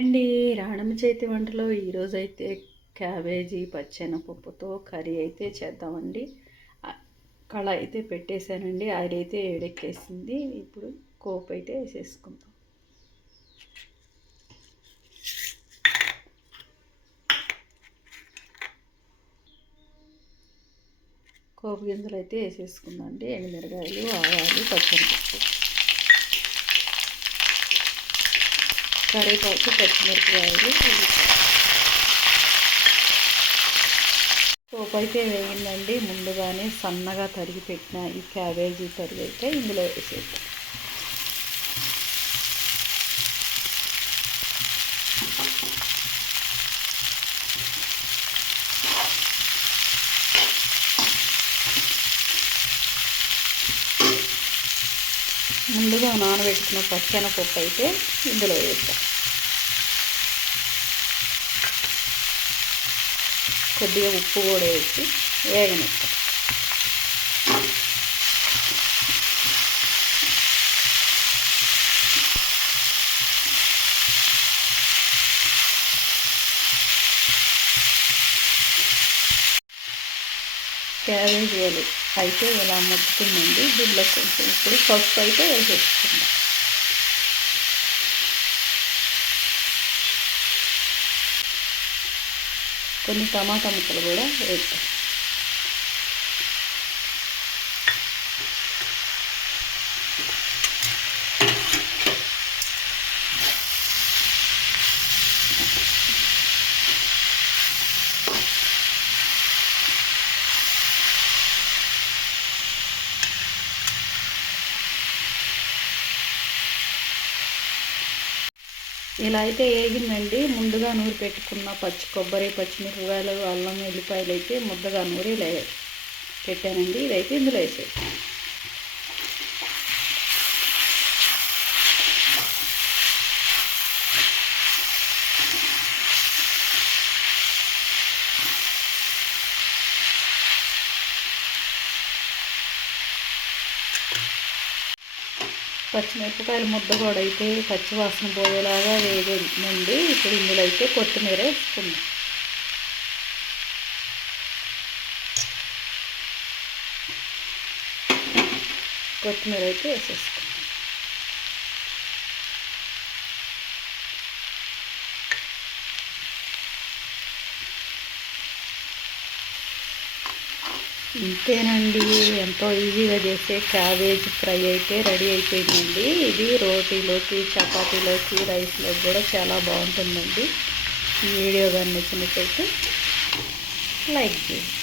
Hi అండి. రాణమ్మ చేతి వంటలో ఈరోజైతే క్యాబేజీ పచ్చెనపప్పుతో కర్రీ అయితే చేద్దామండి. కళాయి అయితే పెట్టేశానండి. ఆయిల్ అయితే వేడెక్కేసింది. ఇప్పుడు కోపు అయితే వేసేసుకుందాం. కోపు గింజలు అయితే వేసేసుకుందాం అండి. ఎండుమిరగాయలు, ఆవాలు, పచ్చెనపప్పు, కరివేపాకు, పచ్చిమిరపకాయలు. పోపు అయితే వేయిందండి. ముందుగానే సన్నగా తరిగి పెట్టిన ఈ క్యాబేజీ తరిగి అయితే ఇందులో వేసేద్దాం. ముందుగా నానబెట్టుకున్న పచ్చెనపప్పు అయితే ఇందులో వేద్దాం. కొద్దిగా ఉప్పు కూడా వేసి వేగనిస్తాం. క్యాబేజీలు అయితే ఇలా మగ్గుతుందండి. దీనిలో కొంచెం ఇప్పుడు పసుపు అయితే వేసేసుకుందాం. కొన్ని టమాటా ముక్కలు కూడా వేద్దాం. ఇలా అయితే వేగిందండి. ముందుగా నూరి పెట్టుకున్న పచ్చి కొబ్బరి, పచ్చిమిరపకాయలు, అల్లం, ఎల్లిపాయలు అయితే ముద్దగా నూరి ఇలా పెట్టానండి. ఇదైతే ఇందులో వేసేది. పచ్చిమిరపకాయల ముద్ద కూడా అయితే పచ్చి వాసన పోయేలాగా వేగిందండి. ఇప్పుడు ఇందులో అయితే కొత్తిమీర వేసుకుందాం. కొత్తిమీర అయితే వేసేసుకుందాం. ఇంతేనండి, ఎంతో ఈజీగా చేసే క్యాబేజ్ ఫ్రై అయితే రెడీ అయిపోయిందండి. ఇది రోటీలోకి, చపాతీలోకి, రైస్లోకి కూడా చాలా బాగుంటుందండి. ఈ వీడియో కానీ నచ్చినట్లయితే లైక్ చేయండి.